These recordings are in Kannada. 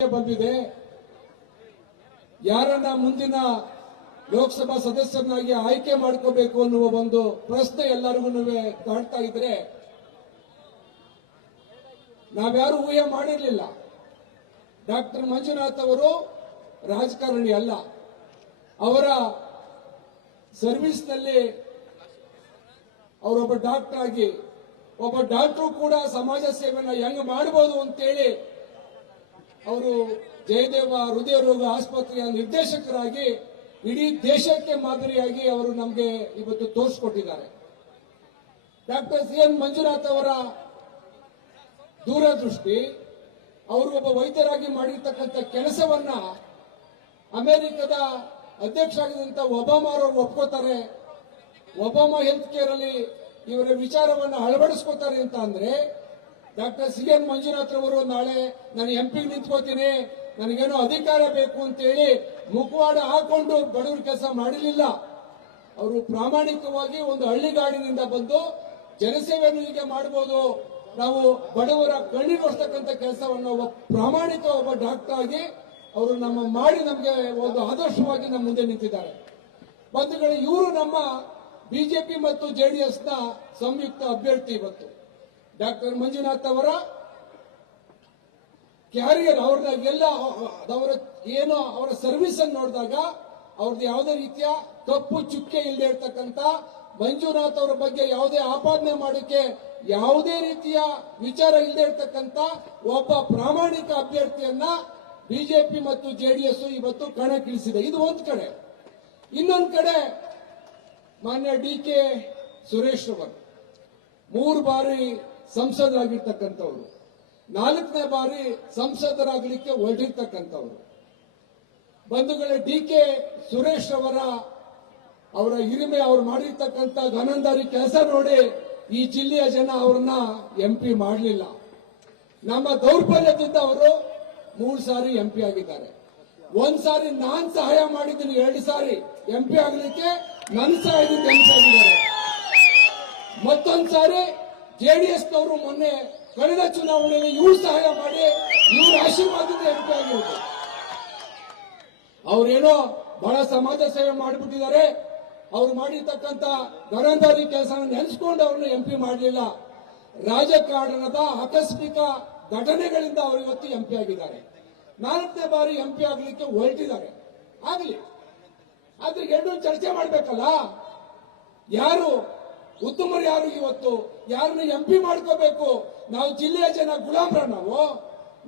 ಬಂದಿದೆ. ಯಾರನ್ನ ಮುಂದಿನ ಲೋಕಸಭಾ ಸದಸ್ಯರನ್ನಾಗಿ ಆಯ್ಕೆ ಮಾಡ್ಕೋಬೇಕು ಅನ್ನುವ ಒಂದು ಪ್ರಶ್ನೆ ಎಲ್ಲರಿಗೂ ಕಾಡ್ತಾ ಇದ್ರೆ ನಾವ್ಯಾರು ಊಹೆ ಮಾಡಿರಲಿಲ್ಲ. ಡಾಕ್ಟರ್ ಮಂಜುನಾಥ್ ಅವರು ರಾಜಕಾರಣಿ ಅಲ್ಲ. ಅವರ ಸರ್ವಿಸ್ನಲ್ಲಿ ಅವರೊಬ್ಬ ಡಾಕ್ಟರ್ ಆಗಿ ಒಬ್ಬ ಡಾಕ್ಟರ್ ಕೂಡ ಸಮಾಜ ಸೇವೆನ ಹೆಂಗ್ ಮಾಡಬಹುದು ಅಂತೇಳಿ ಅವರು ಜಯದೇವ ಹೃದಯ ರೋಗ ಆಸ್ಪತ್ರೆಯ ನಿರ್ದೇಶಕರಾಗಿ ಇಡೀ ದೇಶಕ್ಕೆ ಮಾದರಿಯಾಗಿ ಅವರು ನಮಗೆ ಇವತ್ತು ತೋರಿಸಿಕೊಟ್ಟಿದ್ದಾರೆ. Doctor CN. ಮಂಜುನಾಥ್ ಅವರ ದೂರದೃಷ್ಟಿ, ಅವರು ಒಬ್ಬ ವೈದ್ಯರಾಗಿ ಮಾಡಿರ್ತಕ್ಕಂಥ ಕೆಲಸವನ್ನ ಅಮೆರಿಕದ ಅಧ್ಯಕ್ಷ ಆಗಿದ್ದಂತ ಒಬಾಮಾ ಅವರು ಒಪ್ಕೋತಾರೆ. ಒಬಾಮಾ ಹೆಲ್ತ್ ಕೇರ್ ಅಲ್ಲಿ ಇವರ ವಿಚಾರವನ್ನ ಅಳವಡಿಸ್ಕೋತಾರೆ ಅಂತ ಅಂದ್ರೆ ಡಾಕ್ಟರ್ ಸಿ.ಎನ್. ಮಂಜುನಾಥ್ ಅವರು ನಾಳೆ ನಾನು ಎಂಪಿ ನಿಂತ್ಕೋತೀನಿ, ನನಗೇನೋ ಅಧಿಕಾರ ಬೇಕು ಅಂತೇಳಿ ಮುಖವಾಡ ಹಾಕೊಂಡು ಬಡವರ ಕೆಲಸ ಮಾಡಲಿಲ್ಲ. ಅವರು ಪ್ರಾಮಾಣಿಕವಾಗಿ ಒಂದು ಹಳ್ಳಿಗಾಡಿನಿಂದ ಬಂದು ಜನಸೇವೆಯನ್ನು ಹೀಗೆ ಮಾಡಬಹುದು, ನಾವು ಬಡವರ ಕಣ್ಣಿಗೊಳಿಸ್ತಕ್ಕಂಥ ಕೆಲಸವನ್ನು ಪ್ರಾಮಾಣಿಕ ಒಬ್ಬ ಡಾಕ್ಟರ್ ಆಗಿ ಅವರು ನಮ್ಮ ಮಾಡಿ ನಮಗೆ ಒಂದು ಆದರ್ಶವಾಗಿ ನಮ್ಮ ಮುಂದೆ ನಿಂತಿದ್ದಾರೆ. ಬಂಧುಗಳು, ಇವರು ನಮ್ಮ ಬಿಜೆಪಿ ಮತ್ತು ಜೆಡಿಎಸ್ ನ ಸಂಯುಕ್ತ ಅಭ್ಯರ್ಥಿ. ಇವತ್ತು ಡಾಕ್ಟರ್ ಮಂಜುನಾಥ್ ಅವರ ಕ್ಯಾರಿಯರ್ ಅವ್ರದಾಗೆಲ್ಲ ಅವರ ಸರ್ವಿಸ್ ಅನ್ನು ನೋಡಿದಾಗ ಅವ್ರದ್ದು ಯಾವುದೇ ರೀತಿಯ ಕಪ್ಪು ಚುಕ್ಕೆ ಇಲ್ಲದೆ ಇರ್ತಕ್ಕಂಥ, ಮಂಜುನಾಥ್ ಅವರ ಬಗ್ಗೆ ಯಾವುದೇ ಆಪಾದನೆ ಮಾಡೋಕೆ ಯಾವುದೇ ರೀತಿಯ ವಿಚಾರ ಇಲ್ಲದೆ ಇರ್ತಕ್ಕಂಥ ಒಬ್ಬ ಪ್ರಾಮಾಣಿಕ ಅಭ್ಯರ್ಥಿಯನ್ನ ಬಿಜೆಪಿ ಮತ್ತು ಜೆಡಿಎಸ್ ಇವತ್ತು ಕಣಕ್ಕಿಳಿಸಿದೆ. ಇದು ಒಂದು ಕಡೆ. ಇನ್ನೊಂದು ಕಡೆ ಮಾನ್ಯ ಡಿ.ಕೆ. ಸುರೇಶ್ ಅವರು 3 ಬಾರಿ ಸಂಸದರಾಗಿರ್ತಕ್ಕಂಥವ್ರು, 4ನೇ ಬಾರಿ ಸಂಸದರಾಗಲಿಕ್ಕೆ ಹೊರಟಿರ್ತಕ್ಕಂಥವ್ರು. ಬಂಧುಗಳೇ, ಡಿ.ಕೆ. ಸುರೇಶ್ ಅವರ ಹಿರಿಮೆ, ಅವರು ಮಾಡಿರ್ತಕ್ಕಂಥ ಗನಂದಾರಿ ಕೆಲಸ ನೋಡಿ ಈ ಜಿಲ್ಲೆಯ ಜನ ಅವರನ್ನ ಎಂಪಿ ಮಾಡಲಿಲ್ಲ. ನಮ್ಮ ದೌರ್ಬಲ್ಯದಿಂದ ಅವರು 3 ಸಾರಿ ಎಂಪಿ ಆಗಿದ್ದಾರೆ. 1 ಸಾರಿ ನಾನ್ ಸಹಾಯ ಮಾಡಿದ್ದೀನಿ, 2 ಸಾರಿ ಎಂಪಿ ಆಗಲಿಕ್ಕೆ ನನ್ನ ಸಹಾಯದಿಂದ ಎಂಪಿ ಆಗಿದ್ದಾರೆ. ಮತ್ತೊಂದು ಸಾರಿ ಜೆಡಿಎಸ್ನವರು ಮೊನ್ನೆ ಕಳೆದ ಚುನಾವಣೆಯಲ್ಲಿ ಇವ್ರು ಸಹಾಯ ಮಾಡಿ ಇವ್ರ ಆಶೀರ್ವಾದದಿಂದ ಎಂಪಿ ಆಗಿರೋದು. ಅವ್ರೇನೋ ಬಹಳ ಸಮಾಜ ಸೇವೆ ಮಾಡಿಬಿಟ್ಟಿದ್ದಾರೆ. ಅವ್ರು ಮಾಡಿರ್ತಕ್ಕಂಥ ಗರಂದಾರಿ ಕೆಲಸ ನೆನೆಸ್ಕೊಂಡು ಅವ್ರನ್ನ ಎಂಪಿ ಮಾಡಲಿಲ್ಲ. ರಾಜಕಾರಣದ ಆಕಸ್ಮಿಕ ಘಟನೆಗಳಿಂದ ಅವರು ಇವತ್ತು ಎಂಪಿ ಆಗಿದ್ದಾರೆ. 4ನೇ ಬಾರಿ ಎಂಪಿ ಆಗಲಿಕ್ಕೆ ಹೊರಟಿದ್ದಾರೆ. ಆಗಲಿ, ಆದ್ರೆ ಎರಡು ಚರ್ಚೆ ಮಾಡಬೇಕಲ್ಲ. ಯಾರು ಉತ್ತಮರು, ಯಾರು ಇವತ್ತು ಯಾರನ್ನ ಎಂಪಿ ಮಾಡ್ಕೋಬೇಕು? ನಾವು ಜಿಲ್ಲೆಯ ಜನ ಗುಲಾಮ್ರ,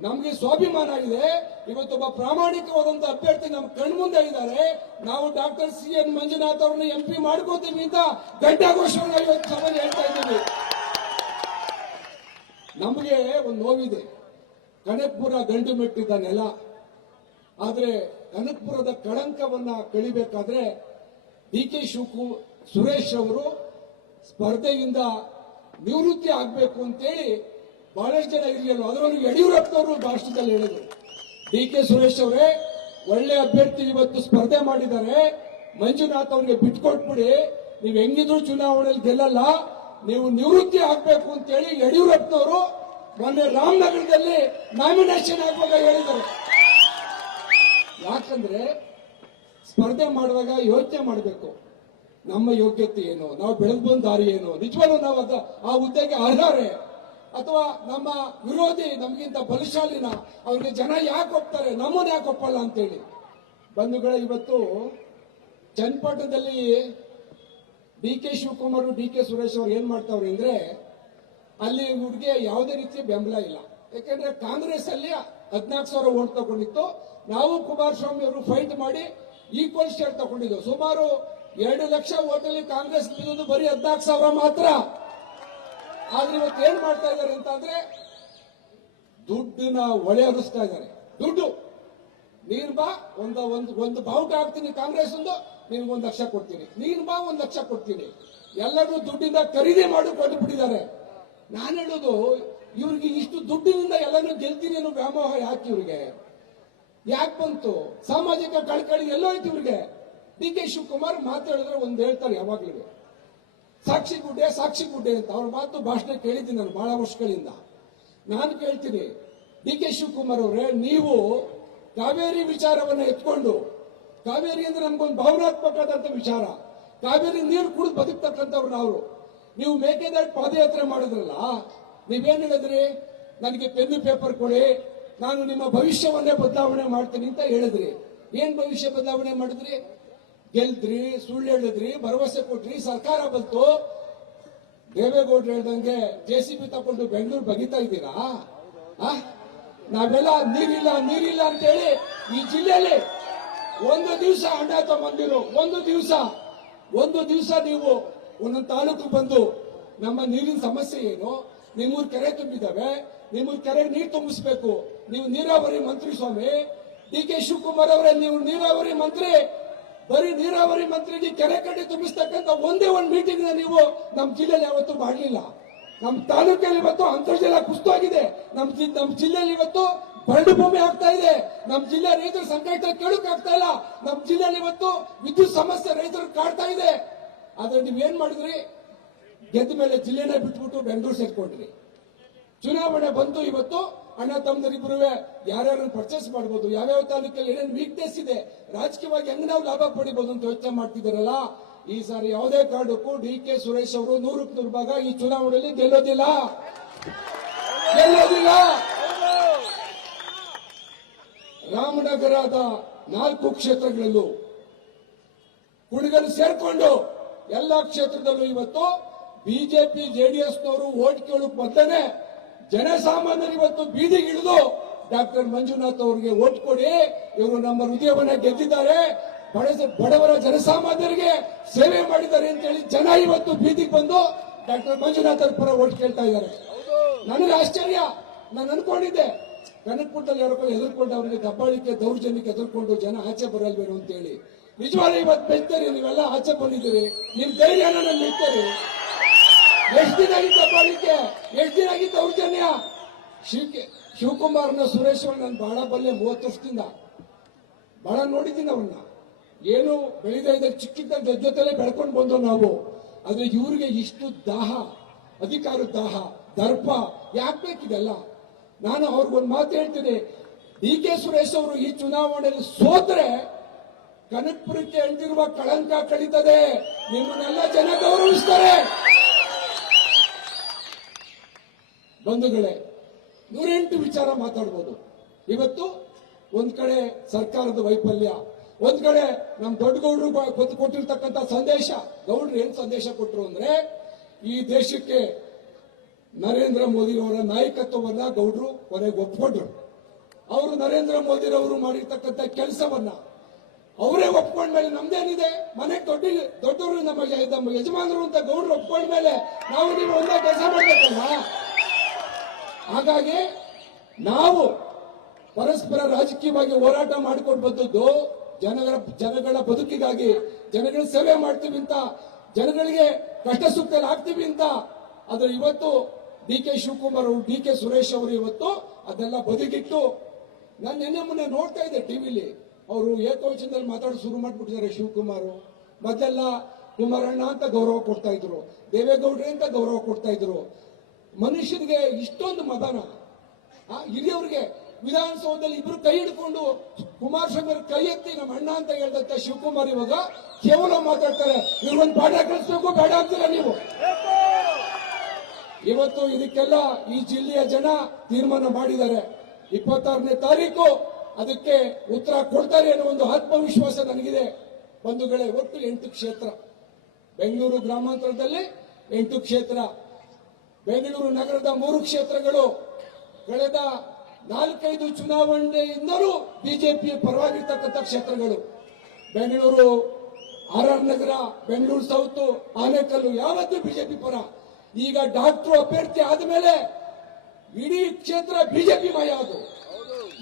ನಮ್ಗೆ ಸ್ವಾಭಿಮಾನ ಇದೆ. ಇವತ್ತೊಬ್ಬ ಪ್ರಾಮಾಣಿಕವಾದಂತ ಅಭ್ಯರ್ಥಿ ನಮ್ಮ ಕಣ್ಮುಂದೆ ಇದ್ದಾರೆ. ನಾವು ಡಾಕ್ಟರ್ ಸಿ.ಎನ್. ಮಂಜುನಾಥ್ ಅವ್ರನ್ನ ಎಂಪಿ ಮಾಡ್ಕೋತೀವಿ ಅಂತ ಘಂಟಾಘೋಷವನ್ನು ಇವತ್ತು ಸಭೆ ಹೇಳ್ತಾ ಇದ್ದೀವಿ. ನಮಗೆ ಒಂದು ನೋವಿದೆ. ಕನಕಪುರ ಗಂಡು ಮೆಟ್ಟಿದ್ದ ನೆಲ, ಆದ್ರೆ ಕನಕಪುರದ ಕಳಂಕವನ್ನ ಕಳಿಬೇಕಾದ್ರೆ ಡಿ.ಕೆ. ಸುರೇಶ್ ಅವರು ಸ್ಪರ್ಧೆಯಿಂದ ನಿವೃತ್ತಿ ಆಗಬೇಕು ಅಂತೇಳಿ ಬಹಳಷ್ಟು ಜನ ಇರಲಿಲ್ಲ. ಅದರಲ್ಲೂ ಯಡಿಯೂರಪ್ಪನವರು ಭಾಷಣದಲ್ಲಿ ಹೇಳಿದರು, ಡಿ.ಕೆ. ಸುರೇಶ್ ಅವರೇ ಒಳ್ಳೆ ಅಭ್ಯರ್ಥಿ ಇವತ್ತು ಸ್ಪರ್ಧೆ ಮಾಡಿದ್ದಾರೆ, ಮಂಜುನಾಥ್ ಅವ್ರಿಗೆ ಬಿಟ್ಕೊಟ್ಬಿಡಿ, ನೀವು ಹೆಂಗಿದ್ರು ಚುನಾವಣೆಯಲ್ಲಿ ಗೆಲ್ಲಲ್ಲ, ನೀವು ನಿವೃತ್ತಿ ಆಗಬೇಕು ಅಂತೇಳಿ ಯಡಿಯೂರಪ್ಪನವರು ಮೊನ್ನೆ ರಾಮನಗರದಲ್ಲಿ ನಾಮಿನೇಷನ್ ಆಗುವಾಗ ಹೇಳಿದರು. ಯಾಕಂದ್ರೆ ಸ್ಪರ್ಧೆ ಮಾಡುವಾಗ ಯೋಚನೆ ಮಾಡಬೇಕು, ನಮ್ಮ ಯೋಗ್ಯತೆ ಏನು, ನಾವು ಬೆಳೆದು ಬಂದ ದಾರಿ ಏನು, ನಿಜವಾಗ್ಲೂ ನಾವು ಆ ಹುದ್ದೆಗೆ ಅರ್ಹರೇ, ಅಥವಾ ನಮ್ಮ ವಿರೋಧಿ ನಮಗಿಂತ ಬಲಶಾಲಿನ, ಅವ್ರಿಗೆ ಜನ ಯಾಕೆ ಒಪ್ತಾರೆ, ನಮ್ಮನ್ನ ಯಾಕೆ ಒಪ್ಪಲ್ಲ ಅಂತೇಳಿ. ಬಂಧುಗಳೇ, ಇವತ್ತು ಚನ್ನಪಟ್ಟಣದಲ್ಲಿ ಡಿ.ಕೆ. ಶಿವಕುಮಾರ್, ಡಿ.ಕೆ. ಸುರೇಶ್ ಅವರು ಏನ್ ಮಾಡ್ತಾವ್ರೆ ಅಂದ್ರೆ, ಅಲ್ಲಿ ಇವ್ರಿಗೆ ಯಾವುದೇ ರೀತಿಯ ಬೆಂಬಲ ಇಲ್ಲ. ಯಾಕಂದ್ರೆ ಕಾಂಗ್ರೆಸ್ ಅಲ್ಲಿ 14,000 ಓಟ್ ತಗೊಂಡಿತ್ತು. ನಾವು ಕುಮಾರಸ್ವಾಮಿ ಅವರು ಫೈಟ್ ಮಾಡಿ ಈಕ್ವಲ್ ಶೇರ್ ತಗೊಂಡಿದ್ದೆವು. ಸುಮಾರು 2 ಲಕ್ಷ ಓಟಲ್ಲಿ ಕಾಂಗ್ರೆಸ್ ಗೆಲ್ಲೋದು ಬರೀ 14,000 ಮಾತ್ರ. ಆದ್ರೆ ಇವತ್ತು ಏನ್ ಮಾಡ್ತಾ ಇದ್ದಾರೆ ಅಂತ ಅಂದ್ರೆ, ದುಡ್ಡನ್ನ ಒಳೆ ಹರಿಸ್ತಾ ಇದ್ದಾರೆ. ದುಡ್ಡು ನೀನ್ ಬಾ, ಒಂದು ಬಾವುಟ ಹಾಕ್ತೀನಿ ಕಾಂಗ್ರೆಸ್, ನಿನ್ಗೆ 1 ಲಕ್ಷ ಕೊಡ್ತೀನಿ, ನೀನ್ ಬಾ 1 ಲಕ್ಷ ಕೊಡ್ತೀನಿ, ಎಲ್ಲರೂ ದುಡ್ಡಿಂದ ಖರೀದಿ ಮಾಡಿ ಕೊಟ್ಟು ಬಿಟ್ಟಿದ್ದಾರೆ. ನಾನು ಹೇಳೋದು, ಇವ್ರಿಗೆ ಇಷ್ಟು ದುಡ್ಡಿನಿಂದ ಎಲ್ಲರೂ ಗೆಲ್ತೀನಿ ಅನ್ನೋ ವ್ಯಾಮೋಹ ಯಾಕೆ ಇವ್ರಿಗೆ? ಯಾಕೆ ಬಂತು? ಸಾಮಾಜಿಕ ಕಳಕಳಿ ಎಲ್ಲೋಯ್ತು ಇವ್ರಿಗೆ? ಡಿ.ಕೆ. ಶಿವಕುಮಾರ್ ಮಾತಾಡಿದ್ರೆ ಒಂದು ಹೇಳ್ತಾರೆ ಯಾವಾಗ್ಲೂ, ಸಾಕ್ಷಿ ಗುಡ್ಡೆ ಅಂತ. ಅವ್ರ ಮಾತು ಭಾಷಣ ಕೇಳಿದ್ದೀನಿ ನಾನು ಬಹಳ ವರ್ಷಗಳಿಂದ. ನಾನು ಕೇಳ್ತೀನಿ, ಡಿ ಕೆ ಶಿವಕುಮಾರ್ ಅವರೇ, ನೀವು ಕಾವೇರಿ ವಿಚಾರವನ್ನು ಎತ್ಕೊಂಡು, ಕಾವೇರಿ ಅಂದ್ರೆ ನಮ್ಗೊಂದು ಭಾವನಾತ್ಮಕವಾದಂತ ವಿಚಾರ, ಕಾವೇರಿ ನೀರು ಕುಡಿದು ಬದುಕ್ತಕ್ಕಂಥವ್ರು ನಾವು. ನೀವು ಮೇಕೆದಾಟು ಪಾದಯಾತ್ರೆ ಮಾಡಿದ್ರಲ್ಲ, ನೀವೇನ್ ಹೇಳಿದ್ರಿ? ನನಗೆ ಪೆನ್ನು ಪೇಪರ್ ಕೊಡಿ, ನಾನು ನಿಮ್ಮ ಭವಿಷ್ಯವನ್ನೇ ಬದಲಾವಣೆ ಮಾಡ್ತೀನಿ ಅಂತ ಹೇಳಿದ್ರಿ. ಏನ್ ಭವಿಷ್ಯ ಬದಲಾವಣೆ ಮಾಡಿದ್ರಿ? ಗೆಲ್ದ್ರಿ, ಸುಳ್ಳು ಹೇಳಿದ್ರಿ, ಭರವಸೆ ಕೊಟ್ರಿ, ಸರ್ಕಾರ ಬಂತು. ದೇವೇಗೌಡರು ಹೇಳ್ದಂಗೆ JCB ತಗೊಂಡು ಬೆಂಗಳೂರು ಬಗಿತಾ ಇದ್ದೀರಾ? ನಾವೆಲ್ಲ ನೀರಿಲ್ಲ ನೀರಿಲ್ಲ ಅಂತೇಳಿ ಈ ಜಿಲ್ಲೆಯಲ್ಲಿ ಒಂದು ದಿವಸ ಅಣ್ಣ ತಗೊಂಡಿರು, ಒಂದು ದಿವಸ ನೀವು ಒಂದೊಂದು ತಾಲೂಕು ಬಂದು ನಮ್ಮ ನೀರಿನ ಸಮಸ್ಯೆ ಏನು, ನಿಮ್ಮೂರ್ ಕೆರೆ ತುಂಬಿದಾವೆ, ನಿಮ್ಮೂರ್ ಕೆರೆ ನೀರು ತುಂಬಿಸ್ಬೇಕು, ನೀವು ನೀರಾವರಿ ಮಂತ್ರಿ ಸ್ವಾಮಿ. ಡಿ ಕೆ ಶಿವಕುಮಾರ್ ಅವರೇ, ನೀವು ನೀರಾವರಿ ಮಂತ್ರಿ, ಬರೀ ನೀರಾವರಿ ಮಂತ್ರಿಗೆ ಕೆರೆ ಕಡೆ ತುಂಬಿಸ್ತಕ್ಕಂಥ ಒಂದೇ ಒಂದು ಮೀಟಿಂಗ್ ನೀವು ನಮ್ಮ ಜಿಲ್ಲೆಯಲ್ಲಿ ಯಾವತ್ತೂ ಮಾಡಲಿಲ್ಲ. ನಮ್ಮ ತಾಲೂಕಲ್ಲಿ ಇವತ್ತು ಅಂತರ್ಜಲ ಕುಸಿತೋಗಿದೆ, ನಮ್ಮ ಜಿಲ್ಲೆಯಲ್ಲಿ ಇವತ್ತು ಬರಡು ಭೂಮಿ ಆಗ್ತಾ ಇದೆ, ನಮ್ಮ ಜಿಲ್ಲೆ ರೈತರ ಸಂಕಷ್ಟ ಕೇಳಕ್ ಆಗ್ತಾ ಇಲ್ಲ, ನಮ್ಮ ಜಿಲ್ಲೆಯಲ್ಲಿ ಇವತ್ತು ವಿದ್ಯುತ್ ಸಮಸ್ಯೆ ರೈತರು ಕಾಡ್ತಾ ಇದೆ. ಆದ್ರೆ ನೀವೇನ್ ಮಾಡಿದ್ರಿ? ಗೆದ್ದ ಮೇಲೆ ಜಿಲ್ಲೆನೇ ಬಿಟ್ಬಿಟ್ಟು ಬೆಂಗಳೂರು ಸೇರ್ಕೊಂಡ್ರಿ. ಚುನಾವಣೆ ಬಂತು, ಇವತ್ತು ಅಣ್ಣ ತಮ್ಮದರಿಬ್ಬರು ಯಾರ್ಯಾರನ್ನು ಪರ್ಚೇಸ್ ಮಾಡಬಹುದು, ಯಾವ್ಯಾವ ತಾಲೂಕಲ್ಲಿ ಏನೇನು ವೀಕ್ನೆಸ್ ಇದೆ, ರಾಜಕೀಯವಾಗಿ ಹೆಂಗ್ ನಾವು ಲಾಭ ಪಡಿಬಹುದು ಅಂತ ಯೋಚನೆ ಮಾಡ್ತಿದ್ದಾರಲ್ಲ. ಈ ಸಾರಿ ಯಾವುದೇ ಕಾರಣಕ್ಕೂ ಡಿ ಕೆ ಸುರೇಶ್ ಅವರು 100ಕ್ಕೆ 100 ಭಾಗ ಈ ಚುನಾವಣೆಯಲ್ಲಿ ಗೆಲ್ಲೋದಿಲ್ಲ. ರಾಮನಗರದ 4 ಕ್ಷೇತ್ರಗಳಲ್ಲೂ ಕುಣಿಗಲ್ ಸೇರ್ಕೊಂಡು ಎಲ್ಲಾ ಕ್ಷೇತ್ರದಲ್ಲೂ ಇವತ್ತು ಬಿಜೆಪಿ ಜೆಡಿಎಸ್ನವರು ಓಟ್ ಕೇಳಕ್ ಮೊದಲೇ ಜನಸಾಮಾನ್ಯರು ಇವತ್ತು ಬೀದಿಗಿಳಿದು ಡಾಕ್ಟರ್ ಮಂಜುನಾಥ್ ಅವರಿಗೆ ಓಟ್ ಕೊಡಿ, ಇವರು ನಮ್ಮ ಹೃದಯವನ್ನ ಗೆದ್ದಿದ್ದಾರೆ, ಬಡವರ ಜನಸಾಮಾನ್ಯರಿಗೆ ಸೇವೆ ಮಾಡಿದ್ದಾರೆ ಅಂತ ಹೇಳಿ ಜನ ಇವತ್ತು ಬೀದಿಗೆ ಬಂದು ಡಾಕ್ಟರ್ ಮಂಜುನಾಥ್ ಅವ್ರ ಪರ ಓಟ್ ಕೇಳ್ತಾ ಇದ್ದಾರೆ. ನನಗೆ ಆಶ್ಚರ್ಯ, ನಾನು ಅನ್ಕೊಂಡಿದ್ದೆ ಕನಕಪುರದಲ್ಲಿ ಯಾರೋ ಹೆದರ್ಕೊಂಡು ಅವರಿಗೆ ದಬ್ಬಾಳಿಕೆ ದೌರ್ಜನ್ಯಕ್ಕೆ ಹೆದರ್ಕೊಂಡು ಜನ ಆಚೆ ಬರಲ್ವೇನೋ ಅಂತ ಹೇಳಿ. ನಿಜವಾಗ್ಲೂ ಇವತ್ತು ಬೆಳ್ತಾರೆ, ನೀವೆಲ್ಲ ಆಚೆ ಬಂದಿದ್ದೀರಿ, ನಿಮ್ ಧೈರ್ಯನ ನಾನು ಮೆಚ್ತೇನೆ. ಎಷ್ಟು ದಿನ ಆಗಿತ್ತು ದಬ್ಬಾಳಿಕೆ, ಎಷ್ಟು ದಿನ ಆಗಿತ್ತು ದೌರ್ಜನ್ಯ? ಶಿವಕುಮಾರ್ನ ಸುರೇಶ್ ಅವ್ರನ್ನ ನಾನು ಬಹಳ ಬಲ್ಲೆ, 30 ವರ್ಷದಿಂದ ಬಹಳ ನೋಡಿದ್ದೀನಿ ಅವ್ರನ್ನ. ಏನು ಬೆಳೆದ ಚಿಕ್ಕಿದ್ದ ಜೊತೆಲೆ ಬೆಳ್ಕೊಂಡು ಬಂದೋ ನಾವು. ಆದ್ರೆ ಇವ್ರಿಗೆ ಇಷ್ಟು ದಾಹ, ಅಧಿಕಾರದ ದಾಹ, ದರ್ಪ ಯಾಕೆ ಬೇಕಿದೆಲ್ಲ? ನಾನು ಅವ್ರಿಗೊಂದು ಮಾತು ಹೇಳ್ತೀನಿ, ಡಿ ಕೆ ಸುರೇಶ್ ಅವರು ಈ ಚುನಾವಣೆಯಲ್ಲಿ ಸೋತ್ರೆ ಕನಕಪುರಕ್ಕೆ ಅಂಟಿರುವ ಕಳಂಕ ಕಳೀತದೆ, ನಿಮ್ಮನ್ನೆಲ್ಲ ಜನ ಗೌರವಿಸ್ತಾರೆ. ಬಂಧುಗಳೇ, 108 ವಿಚಾರ ಮಾತಾಡ್ಬೋದು. ಇವತ್ತು ಒಂದ್ ಕಡೆ ಸರ್ಕಾರದ ವೈಫಲ್ಯ, ಒಂದ್ ಕಡೆ ನಮ್ ದೊಡ್ಡ ಗೌಡ್ರು ಕೊಟ್ಟಿರ್ತಕ್ಕಂಥ ಸಂದೇಶ. ಗೌಡ್ರು ಏನ್ ಸಂದೇಶ ಕೊಟ್ಟರು ಅಂದ್ರೆ, ಈ ದೇಶಕ್ಕೆ ನರೇಂದ್ರ ಮೋದಿ ಅವರ ನಾಯಕತ್ವವನ್ನ ಗೌಡ್ರು ಕೊನೆಗೆ ಒಪ್ಕೊಂಡ್ರು. ಅವರು ನರೇಂದ್ರ ಮೋದಿ ಅವರು ಮಾಡಿರ್ತಕ್ಕಂಥ ಕೆಲಸವನ್ನ ಅವರೇ ಒಪ್ಕೊಂಡ್ಮೇಲೆ ನಮ್ದೇನಿದೆ? ಮನೆ ದೊಡ್ಡವರು ನಮ್ಮ ಯಜಮಾನರು ಅಂತ ಗೌಡ್ರು ಒಪ್ಕೊಂಡ್ಮೇಲೆ ನಾವು ನೀವು ಒಂದೇ ಕೆಲಸ ಮಾಡ್ಬೇಕಲ್ಲ. ಹಾಗಾಗಿ ನಾವು ಪರಸ್ಪರ ರಾಜಕೀಯವಾಗಿ ಹೋರಾಟ ಮಾಡಿಕೊಂಡು ಬಂದದ್ದು ಜನಗಳ ಬದುಕಿಗಾಗಿ, ಜನಗಳ ಸೇವೆ ಮಾಡ್ತೀವಿ ಅಂತ, ಜನಗಳಿಗೆ ಕಷ್ಟ ಸುಖದಲ್ಲಿ ಆಗ್ತೀವಿ ಅಂತ. ಆದ್ರೆ ಇವತ್ತು ಡಿ ಕೆ ಶಿವಕುಮಾರ್ ಅವರು, ಡಿ ಕೆ ಸುರೇಶ್ ಅವರು ಇವತ್ತು ಅದೆಲ್ಲ ಬದುಕಿಟ್ಟು, ನಾನು ನಿನ್ನೆ ಮೊನ್ನೆ ನೋಡ್ತಾ ಇದ್ದೆ ಟಿವಿಲಿ, ಅವರು ಏಕವಚನದಲ್ಲಿ ಮಾತಾಡೋದು ಶುರು ಮಾಡ್ಬಿಟ್ಟಿದ್ದಾರೆ. ಶಿವಕುಮಾರ್ ಮೊದಲೆಲ್ಲ ಕುಮಾರಣ್ಣ ಅಂತ ಗೌರವ ಕೊಡ್ತಾ ಇದ್ರು, ದೇವೇಗೌಡ್ರೆ ಅಂತ ಗೌರವ ಕೊಡ್ತಾ ಇದ್ರು. ಮನುಷ್ಯನಿಗೆ ಇಷ್ಟೊಂದು ಮದನ. ಹಿರಿಯವ್ರಿಗೆ ವಿಧಾನಸೌಧದಲ್ಲಿ ಇಬ್ರು ಕೈ ಹಿಡ್ಕೊಂಡು ಕುಮಾರಸ್ವಾಮಿ ಕೈ ಎತ್ತಿ ನಮ್ಮ ಅಣ್ಣ ಅಂತ ಹೇಳ್ದಂತ ಶಿವಕುಮಾರ್ ಇವಾಗ ಕೇವಲ ಮಾತಾಡ್ತಾರೆ. ಇವ್ರೊಂದು ಪಾಠ ಕಲಿಸ್ಬೇಕು, ಬೇಡ ಅಂತೀರ ನೀವು? ಇವತ್ತು ಇದಕ್ಕೆಲ್ಲ ಈ ಜಿಲ್ಲೆಯ ಜನ ತೀರ್ಮಾನ ಮಾಡಿದ್ದಾರೆ. 26ನೇ ತಾರೀಕು ಅದಕ್ಕೆ ಉತ್ತರ ಕೊಡ್ತಾರೆ ಅನ್ನೋ ಒಂದು ಆತ್ಮವಿಶ್ವಾಸ ನನಗಿದೆ. ಬಂಧುಗಳೇ, ಒಟ್ಟು 8 ಕ್ಷೇತ್ರ, ಬೆಂಗಳೂರು ಗ್ರಾಮಾಂತರದಲ್ಲಿ 8 ಕ್ಷೇತ್ರ, ಬೆಂಗಳೂರು ನಗರದ 3 ಕ್ಷೇತ್ರಗಳು. ಕಳೆದ 4-5 ಚುನಾವಣೆಯಿಂದಲೂ ಬಿಜೆಪಿ ಪರವಾಗಿರ್ತಕ್ಕಂಥ ಕ್ಷೇತ್ರಗಳು. ಬೆಂಗಳೂರು RR ನಗರ, ಬೆಂಗಳೂರು ಸೌತ್, ಆನೇಕಲ್ಲು ಯಾವತ್ತೂ ಬಿಜೆಪಿ ಪರ. ಈಗ ಡಾಕ್ಟರ್ ಅಭ್ಯರ್ಥಿ ಆದ್ಮೇಲೆ ಇಡೀ ಕ್ಷೇತ್ರ ಬಿಜೆಪಿ ಮಯ. ಅದು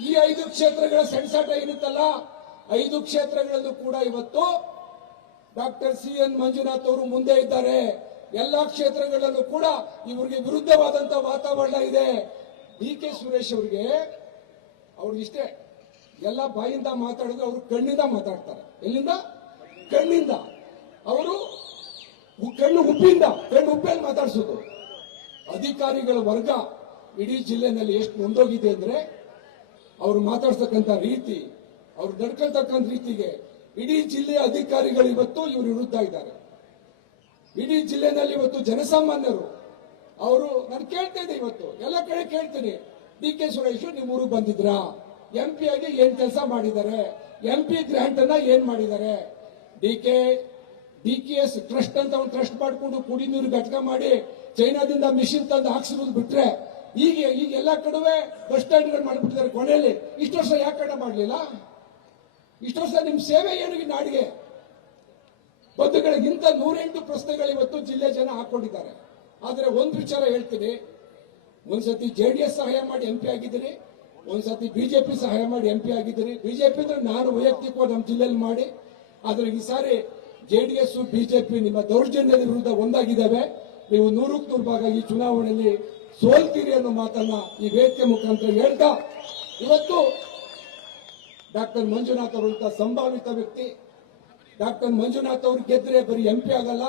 ಈ 5 ಕ್ಷೇತ್ರಗಳ ಸೆಣಸಾಟ ಏನಿತ್ತಲ್ಲ, 5 ಕ್ಷೇತ್ರಗಳಲ್ಲೂ ಕೂಡ ಇವತ್ತು ಡಾಕ್ಟರ್ CN ಮಂಜುನಾಥ್ ಅವರು ಮುಂದೆ ಇದ್ದಾರೆ. ಎಲ್ಲಾ ಕ್ಷೇತ್ರಗಳಲ್ಲೂ ಕೂಡ ಇವರಿಗೆ ವಿರುದ್ಧವಾದಂತ ವಾತಾವರಣ ಇದೆ. ಡಿ ಕೆ ಸುರೇಶ್ ಅವರಿಗೆ ಅವ್ರಿಗಿಷ್ಟೇ, ಎಲ್ಲ ಬಾಯಿಂದ ಮಾತಾಡಿದ್ರೆ ಅವರು ಕಣ್ಣಿಂದ ಮಾತಾಡ್ತಾರೆ. ಎಲ್ಲಿಂದ? ಕಣ್ಣಿಂದ. ಅವರು ಕಣ್ಣು ಉಪ್ಪಿಂದ, ಕಣ್ಣು ಉಪ್ಪಲ್ಲಿ ಮಾತಾಡಿಸೋದು. ಅಧಿಕಾರಿಗಳ ವರ್ಗ ಇಡೀ ಜಿಲ್ಲೆನಲ್ಲಿ ಎಷ್ಟು ನೊಂದೋಗಿದೆ ಅಂದ್ರೆ ಅವರು ಮಾತಾಡ್ತಕ್ಕಂಥ ರೀತಿ, ಅವ್ರು ನಡ್ಕೊಳ್ತಕ್ಕಂಥ ರೀತಿಗೆ ಇಡೀ ಜಿಲ್ಲೆಯ ಅಧಿಕಾರಿಗಳು ಇವತ್ತು ಇವ್ರ ವಿರುದ್ಧ ಇದ್ದಾರೆ. ಇಡೀ ಜಿಲ್ಲೆನಲ್ಲಿ ಇವತ್ತು ಜನಸಾಮಾನ್ಯರು ಅವರು ನಾನು ಕೇಳ್ತಾ ಇದ್ದೆ, ಇವತ್ತು ಎಲ್ಲ ಕಡೆ ಕೇಳ್ತೀನಿ, ಡಿ ಕೆ ಸುರೇಶ್ ನಿಮ್ಮ ಊರಿಗೆ ಬಂದಿದ್ರಾ, MP ಆಗಿ ಏನ್ ಕೆಲಸ ಮಾಡಿದ್ದಾರೆ, MP ಗ್ರಾಂಟ್ ಅನ್ನ ಏನ್ ಮಾಡಿದ್ದಾರೆ, DKS ಟ್ರಸ್ಟ್ ಅಂತ ಒಂದು ಟ್ರಸ್ಟ್ ಮಾಡಿಕೊಂಡು ಕುಡಿ ನೀರು ಘಟಕ ಮಾಡಿ ಚೈನಾದಿಂದ ಮಿಷಿನ್ ತಂದು ಹಾಕ್ಸಿರೋದು ಬಿಟ್ರೆ ಈಗ ಎಲ್ಲ ಕಡೆ ಬಸ್ ಸ್ಟ್ಯಾಂಡ್ಗಳು ಮಾಡಿಬಿಟ್ಟಿದ್ದಾರೆ. ಕೊನೆಯಲ್ಲಿ ಇಷ್ಟು ವರ್ಷ ಯಾಕೆ ಮಾಡಲಿಲ್ಲ? ಇಷ್ಟು ವರ್ಷ ನಿಮ್ ಸೇವೆ ಏನು ಈ ನಾಡಿಗೆ? ಬಂಧುಗಳಿಗಿಂತ 108 ಪ್ರಶ್ನೆಗಳು ಇವತ್ತು ಜಿಲ್ಲೆ ಜನ ಹಾಕೊಂಡಿದ್ದಾರೆ. ಆದ್ರೆ ಒಂದು ವಿಚಾರ ಹೇಳ್ತೀನಿ, ಒಂದ್ಸತಿ JDS ಸಹಾಯ ಮಾಡಿ MP ಆಗಿದ್ದೀರಿ, ಒಂದ್ಸತಿ BJP ಸಹಾಯ ಮಾಡಿ MP ಆಗಿದ್ದೀರಿ. BJP ಅಂದ್ರೆ ನಾನು ವೈಯಕ್ತಿಕವಾಗಿ ನಮ್ಮ ಜಿಲ್ಲೆಯಲ್ಲಿ ಮಾಡಿ, ಆದ್ರೆ ಈ ಸಾರಿ JDS BJP ನಿಮ್ಮ ದೌರ್ಜನ್ಯದ ವಿರುದ್ಧ ಒಂದಾಗಿದ್ದಾವೆ. ನೀವು 100ಕ್ಕೆ 100 ಭಾಗ ಈ ಚುನಾವಣೆಯಲ್ಲಿ ಸೋಲ್ತೀರಿ ಅನ್ನೋ ಮಾತನ್ನ ಈ ವೇದಿಕೆ ಮುಖಾಂತರ ಹೇಳ್ತಾ, ಇವತ್ತು ಡಾಕ್ಟರ್ ಮಂಜುನಾಥ್ ಅವರಂತ ಸಂಭಾವಿತ ವ್ಯಕ್ತಿ, ಡಾಕ್ಟರ್ ಮಂಜುನಾಥ್ ಅವರು ಗೆದ್ರೆ ಬರೀ MP ಆಗಲ್ಲ,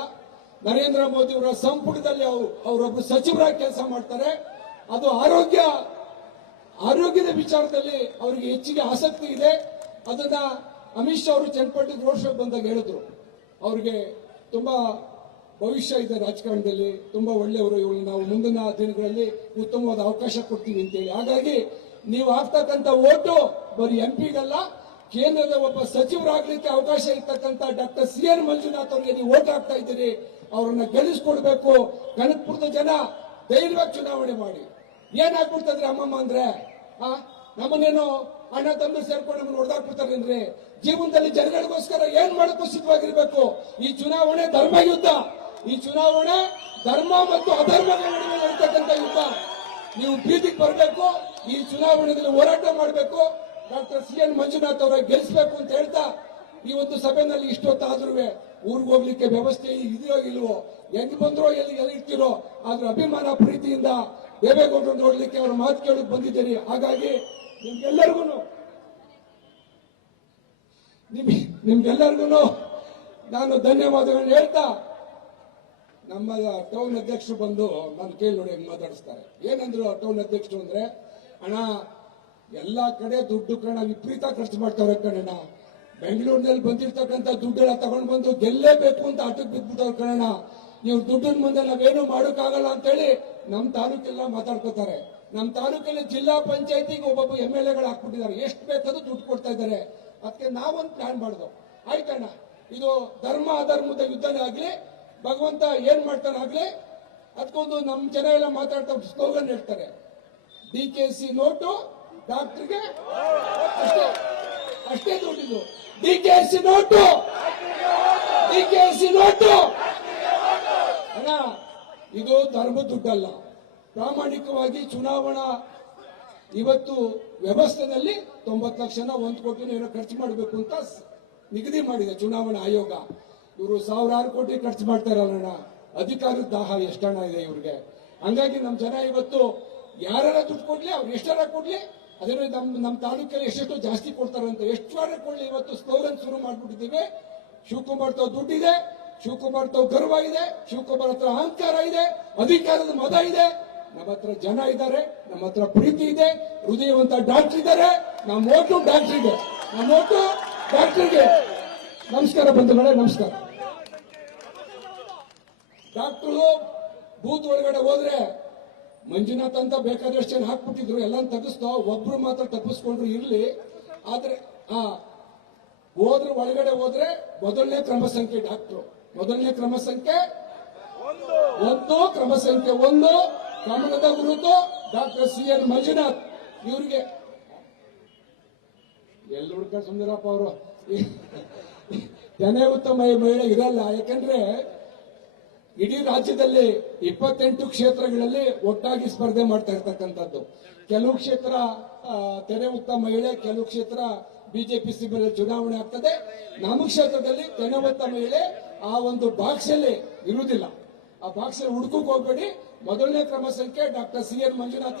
ನರೇಂದ್ರ ಮೋದಿ ಅವರ ಸಂಪುಟದಲ್ಲಿ ಅವರೊಬ್ಬರು ಸಚಿವರಾಗಿ ಕೆಲಸ ಮಾಡ್ತಾರೆ. ಅದು ಆರೋಗ್ಯದ ವಿಚಾರದಲ್ಲಿ ಅವರಿಗೆ ಹೆಚ್ಚಿಗೆ ಆಸಕ್ತಿ ಇದೆ. ಅದನ್ನ ಅಮಿತ್ ಶಾ ಅವರು ಚನ್ನಪಟ್ಟಣ ರೋಡ್ ಶೋ ಬಂದಾಗ ಹೇಳಿದ್ರು, ಅವ್ರಿಗೆ ತುಂಬಾ ಭವಿಷ್ಯ ಇದೆ ರಾಜಕಾರಣದಲ್ಲಿ, ತುಂಬಾ ಒಳ್ಳೆಯವರು, ಇವರು ನಾವು ಮುಂದಿನ ದಿನಗಳಲ್ಲಿ ಉತ್ತಮವಾದ ಅವಕಾಶ ಕೊಡ್ತೀವಿ ಅಂತೇಳಿ. ಹಾಗಾಗಿ ನೀವು ಆಗ್ತಕ್ಕಂಥ ಓಟು ಬರೀ MPಗಲ್ಲ, ಕೇಂದ್ರದ ಒಬ್ಬ ಸಚಿವರಾಗ್ಲಿಕ್ಕೆ ಅವಕಾಶ ಇರ್ತಕ್ಕಂಥ ಡಾಕ್ಟರ್ CN ಮಂಜುನಾಥ್ ಅವರಿಗೆ ನೀವು ಓಟ್ ಹಾಕ್ತಾ ಇದ್ದೀರಿ. ಅವರನ್ನ ಗೆಲ್ಲಿಸ್ಕೊಡ್ಬೇಕು. ಕನಕಪುರದ ಜನ ಧೈರ್ಯವಾಗಿ ಚುನಾವಣೆ ಮಾಡಿ. ಏನಾಗ್ಬಿಡ್ತದ್ರಿ ಅಮ್ಮಮ್ಮ ಅಂದ್ರೆ, ನಮ್ಮನ್ನೇನು ಅಣ್ಣ ತಮ್ಮ ಸೇರ್ಕೊಂಡು ನಮ್ಮನ್ನು ಹೊಡೆದಾಕ್ಬಿಡ್ತಾರೇನ್ರಿ? ಜೀವನದಲ್ಲಿ ಜನಗಳಿಗೋಸ್ಕರ ಏನ್ ಮಾಡಕ್ಕೂ ಸಿದ್ಧವಾಗಿರ್ಬೇಕು. ಈ ಚುನಾವಣೆ ಧರ್ಮ ಯುದ್ಧ, ಈ ಚುನಾವಣೆ ಧರ್ಮ ಮತ್ತು ಅಧರ್ಮಗಳ ನಡುವೆ ನಡೀತಕ್ಕಂಥ ಯುದ್ಧ. ನೀವು ಬೀದಿಗೆ ಬರಬೇಕು, ಈ ಚುನಾವಣೆಯಲ್ಲಿ ಹೋರಾಟ ಮಾಡಬೇಕು, ಡಾಕ್ಟರ್ CN ಮಂಜುನಾಥ್ ಅವರ ಗೆಲ್ಲಿಸಬೇಕು ಅಂತ ಹೇಳ್ತಾ, ಈ ಒಂದು ಸಭೆಯಲ್ಲಿ ಇಷ್ಟೊತ್ತಾದ್ರೂ ಊರಿಗೆ ಹೋಗ್ಲಿಕ್ಕೆ ವ್ಯವಸ್ಥೆ ಇದೆಯೋ ಇಲ್ವೋ, ಹೆಂಗ್ ಬಂದ್ರೋ ಎಲ್ಲಿ ಇರ್ತಿರೋ, ಆದ್ರೆ ಅಭಿಮಾನ ಪ್ರೀತಿಯಿಂದ ದೇವೇಗೌಡರು ನೋಡ್ಲಿಕ್ಕೆ ಅವ್ರ ಮಾತು ಕೇಳಕ್ ಬಂದಿದ್ದೀರಿ. ಹಾಗಾಗಿ ನಿಮ್ಗೆಲ್ಲರಿಗೂ ನಾನು ಧನ್ಯವಾದಗಳನ್ನ ಹೇಳ್ತಾ, ನಮ್ಮ ಟೌನ್ ಅಧ್ಯಕ್ಷರು ಬಂದು ನಾನು ಕೇಳಿ ನೋಡಿ ಹೆಂಗ್ ಮಾತಾಡಿಸ್ತಾರೆ. ಏನಂದ್ರು ಟೌನ್ ಅಧ್ಯಕ್ಷರು ಅಂದ್ರೆ, ಅಣ್ಣ ಎಲ್ಲಾ ಕಡೆ ದುಡ್ಡು ಕಣ ವಿಪರೀತ ಖರ್ಚು ಮಾಡ್ತಾವ್ರೆ ಕಣ, ಬೆಂಗಳೂರಿನಲ್ಲಿ ಬಂದಿರ್ತಕ್ಕಂಥ ದುಡ್ಡೆಲ್ಲ ತಗೊಂಡ್ ಬಂದು ಗೆಲ್ಲೇಬೇಕು ಅಂತ ಆಟಕ್ಕೆ ಬಿದ್ಬಿಟ್ಟವ್ರ ಕಣ, ನೀವು ದುಡ್ಡಿನ ಮುಂದೆ ನಾವೇನು ಮಾಡೋಕ್ಕಾಗಲ್ಲ ಅಂತೇಳಿ ನಮ್ಮ ತಾಲೂಕೆಲ್ಲ ಮಾತಾಡ್ಕೋತಾರೆ. ನಮ್ಮ ತಾಲೂಕಲ್ಲಿ ಜಿಲ್ಲಾ ಪಂಚಾಯತಿಗೆ ಒಬ್ಬೊಬ್ಬ MLAಗಳು ಹಾಕ್ಬಿಟ್ಟಿದ್ದಾರೆ, ಎಷ್ಟು ಬೇಕಾದ್ರೂ ದುಡ್ಡು ಕೊಡ್ತಾ ಇದ್ದಾರೆ. ಅದಕ್ಕೆ ನಾವೊಂದು ಪ್ಲಾನ್ ಮಾಡಿದ್ವು, ಆಯ್ತಣ್ಣ ಇದು ಧರ್ಮ ಅಧರ್ಮದ ಯುದ್ಧನೇ ಆಗ್ಲಿ, ಭಗವಂತ ಏನ್ ಮಾಡ್ತಾನಾಗ್ಲಿ, ಅದಕ್ಕೊಂದು ನಮ್ಮ ಜನ ಎಲ್ಲ ಮಾತಾಡ್ತಾ ಸ್ಲೋಗನ್ ಹೇಳ್ತಾರೆ, DKC ನೋಟು ಡಾಕ್ಟರ್ಗೆ ಅಷ್ಟೇ ದುಡ್ಡಿದ್ದು, DKC ನೋಟು, DKC ನೋಟು ಅಣ್ಣ, ಇದು ಧರ್ಮ ದುಡ್ಡಲ್ಲ. ಪ್ರಾಮಾಣಿಕವಾಗಿ ಚುನಾವಣಾ ಇವತ್ತು ವ್ಯವಸ್ಥೆಯಲ್ಲಿ 90 ಲಕ್ಷನ 1 ಕೋಟಿ ಏನೋ ಖರ್ಚು ಮಾಡಬೇಕು ಅಂತ ನಿಗದಿ ಮಾಡಿದೆ ಚುನಾವಣಾ ಆಯೋಗ. ಇವರು ಸಾವಿರಾರು ಕೋಟಿ ಖರ್ಚು ಮಾಡ್ತಾ ಇರಲ್ಲ, ಅಧಿಕಾರದ ದಾಹ ಎಷ್ಟಣ್ಣ ಇದೆ ಇವ್ರಿಗೆ. ಹಂಗಾಗಿ ನಮ್ಮ ಜನ ಇವತ್ತು ಯಾರ ದುಡ್ಡು ಕೊಡ್ಲಿ, ಅವ್ರು ಎಷ್ಟರ ಕೊಡ್ಲಿ, ಅದೇ ನಮ್ಮ ತಾಲೂಕಲ್ಲಿ ಎಷ್ಟೆಷ್ಟು ಜಾಸ್ತಿ ಕೊಡ್ತಾರಂತ, ಎಷ್ಟು ವಾರ ಕೊಡ್ಲಿ, ಇವತ್ತು ಸ್ಲೋಗನ್ ಶುರು ಮಾಡ್ಬಿಟ್ಟಿದ್ದೀವಿ. ಶಿವಕುಮಾರ್ ತಾವ್ ದುಡ್ಡಿದೆ, ಶಿವಕುಮಾರ್ ತಾವ್ ಗರ್ವ ಇದೆ, ಶಿವಕುಮಾರ್ ಹತ್ರ ಅಹಂಕಾರ ಇದೆ, ಅಧಿಕಾರದ ಮದ ಇದೆ, ನಮ್ಮ ಹತ್ರ ಜನ ಇದ್ದಾರೆ, ನಮ್ಮ ಹತ್ರ ಪ್ರೀತಿ ಇದೆ, ಹೃದಯವಂತ ಡಾಕ್ಟರ್ ಇದ್ದಾರೆ. ನಮ್ಮ ಓಟು ಡಾಕ್ಟರ್ಗೆ, ನಮ್ಮ ಓಟು ಡಾಕ್ಟರ್ಗೆ. ನಮಸ್ಕಾರ ಬಂಧುಗಳೇ, ನಮಸ್ಕಾರ. ಡಾಕ್ಟರು ಬೂತ್ ಒಳಗಡೆ ಹೋದ್ರೆ ಮಂಜುನಾಥ್ ಅಂತ ಬೇಕಾದಷ್ಟು ಜನ ಹಾಕ್ಬಿಟ್ಟಿದ್ರು, ಎಲ್ಲ ತೆಗೆಸ್ತೋ, ಒಬ್ರು ಮಾತ್ರ ತಪ್ಪಿಸ್ಕೊಂಡ್ರು ಇರ್ಲಿ. ಆದ್ರೆ ಹೋದ್ರೆ ಒಳಗಡೆ ಹೋದ್ರೆ ಮೊದಲನೇ ಕ್ರಮ ಸಂಖ್ಯೆ ಡಾಕ್ಟರ್, ಮೊದಲನೇ ಕ್ರಮ ಸಂಖ್ಯೆ 1, ಕ್ರಮ ಸಂಖ್ಯೆ 1 ಕಮಲದ ಗುರುತು ಡಾಕ್ಟರ್ CN ಮಂಜುನಾಥ್. ಇವ್ರಿಗೆ ಎಲ್ಲಿ ಹುಡ್ಕ ಸುಂದರಪ್ಪ ಅವರು ಜನೇ ಉತ್ತಮ ಮಹಿಳೆ ಇರಲ್ಲ. ಯಾಕಂದ್ರೆ ಇಡೀ ರಾಜ್ಯದಲ್ಲಿ 28 ಕ್ಷೇತ್ರಗಳಲ್ಲಿ ಒಟ್ಟಾಗಿ ಸ್ಪರ್ಧೆ ಮಾಡ್ತಾ ಇರ್ತಕ್ಕಂಥದ್ದು. ಕೆಲವು ಕ್ಷೇತ್ರ ತೆನೆ ಉತ್ತಮ ಮಹಿಳೆ, ಕೆಲವು ಕ್ಷೇತ್ರ BJP ಶಿಬಿರ ಚುನಾವಣೆ ಆಗ್ತದೆ. ನಮ್ಮ ಕ್ಷೇತ್ರದಲ್ಲಿ ತೆನೆ ಉತ್ತಮ ಮಹಿಳೆ ಆ ಒಂದು ಬಾಕ್ಸ್ ಅಲ್ಲಿ ಇರುವುದಿಲ್ಲ. ಆ ಬಾಕ್ಸ್ ಅಲ್ಲಿ ಹುಡುಕಕ್ಕೆ ಹೋಗ್ಬೇಡಿ. ಮೊದಲನೇ ಕ್ರಮ ಸಂಖ್ಯೆ ಡಾಕ್ಟರ್ CN ಮಂಜುನಾಥ್.